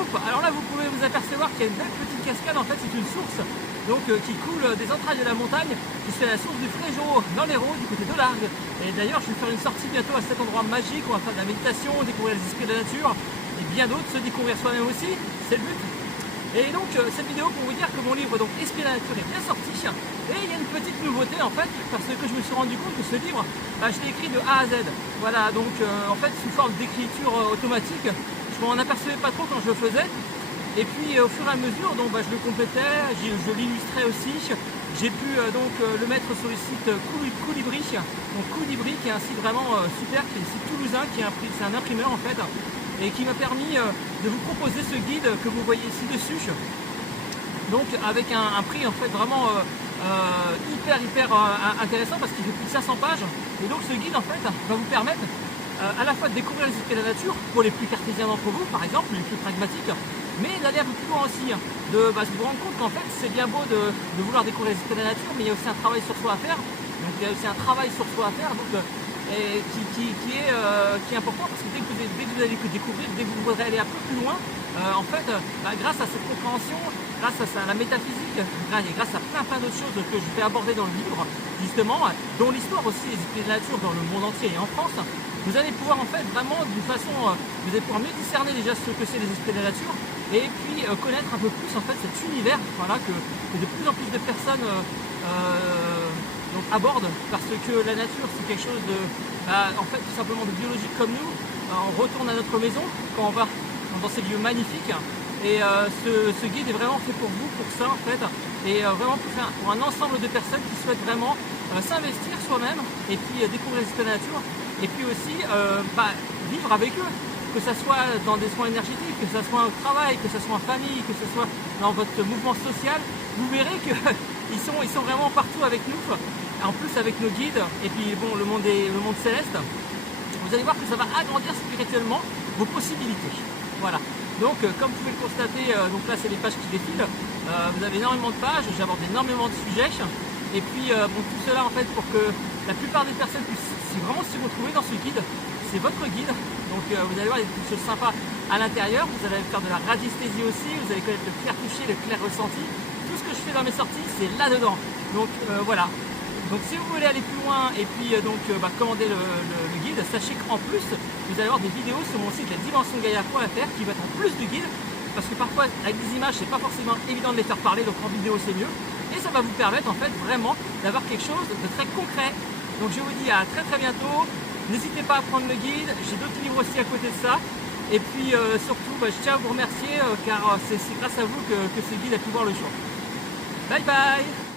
groupe. Alors là, vous pouvez vous apercevoir qu'il y a une belle petite cascade. En fait, c'est une source donc, qui coule des entrailles de la montagne, qui se fait à la source du Fréjot dans l'Hérault, du côté de l'Argue. Et d'ailleurs, je vais faire une sortie bientôt à cet endroit magique. On va faire de la méditation, découvrir les esprits de la nature et bien d'autres, se découvrir soi-même aussi. C'est le but. Et donc cette vidéo pour vous dire que mon livre donc Esprit de la nature est bien sorti, et il y a une petite nouveauté en fait, parce que je me suis rendu compte que ce livre, je l'ai écrit de A à Z. Voilà, donc en fait sous forme d'écriture automatique. Je m'en apercevais pas trop quand je le faisais, et puis au fur et à mesure donc, je le complétais, je l'illustrais aussi. J'ai pu donc le mettre sur le site Colibri, donc Colibri qui est un site vraiment super, qui est un site toulousain, c'est un imprimeur en fait, et qui m'a permis de vous proposer ce guide que vous voyez ici dessus, donc avec un prix en fait vraiment hyper intéressant, parce qu'il fait plus de 500 pages, et donc ce guide en fait va vous permettre à la fois de découvrir les esprits de la nature pour les plus cartésiens d'entre vous par exemple, les plus pragmatiques, mais d'aller un peu plus loin aussi, de vous rendre compte qu'en fait c'est bien beau de vouloir découvrir les esprits de la nature, mais il y a aussi un travail sur soi à faire. Donc il y a aussi un travail sur soi à faire, donc et qui est important, parce que dès que vous allez découvrir, dès que vous voudrez aller un peu plus loin, en fait, grâce à cette compréhension, grâce à la métaphysique, et grâce à plein d'autres choses que je vais aborder dans le livre, justement, dont l'histoire aussi des esprits de la nature dans le monde entier et en France, vous allez pouvoir en fait vraiment d'une façon, vous allez pouvoir mieux discerner déjà ce que c'est les esprits de la nature, et puis connaître un peu plus en fait cet univers, voilà, que de plus en plus de personnes donc aborde, parce que la nature c'est quelque chose de en fait tout simplement de biologique comme nous. On retourne à notre maison quand on va dans ces lieux magnifiques, et ce guide est vraiment fait pour vous, pour ça en fait, et vraiment pour un ensemble de personnes qui souhaitent vraiment s'investir soi-même, et puis découvrir les esprits de la nature, et puis aussi vivre avec eux, que ce soit dans des soins énergétiques, que ce soit au travail, que ce soit en famille, que ce soit dans votre mouvement social. Vous verrez qu'ils sont vraiment partout avec nous, en plus avec nos guides, et puis bon, le monde céleste. Vous allez voir que ça va agrandir spirituellement vos possibilités. Voilà. Donc comme vous pouvez le constater, donc là c'est les pages qui défilent. Vous avez énormément de pages, j'aborde énormément de sujets. Et puis tout cela en fait pour que la plupart des personnes puissent vraiment s'y retrouver dans ce guide. C'est votre guide, donc vous allez voir, il y a des choses sympas à l'intérieur. Vous allez faire de la radiesthésie aussi, vous allez connaître le clair touché, le clair ressenti. Tout ce que je fais dans mes sorties, c'est là-dedans. Donc voilà. Donc si vous voulez aller plus loin et puis commander le guide, sachez qu'en plus, vous allez avoir des vidéos sur mon site ladimensiongaia.fr qui va être en plus du guide, parce que parfois avec des images c'est pas forcément évident de les faire parler, donc en vidéo c'est mieux, et ça va vous permettre en fait vraiment d'avoir quelque chose de très concret. Donc je vous dis à très bientôt. N'hésitez pas à prendre le guide, j'ai d'autres livres aussi à côté de ça. Et puis surtout, je tiens à vous remercier car c'est grâce à vous que ce guide a pu voir le jour. Bye bye!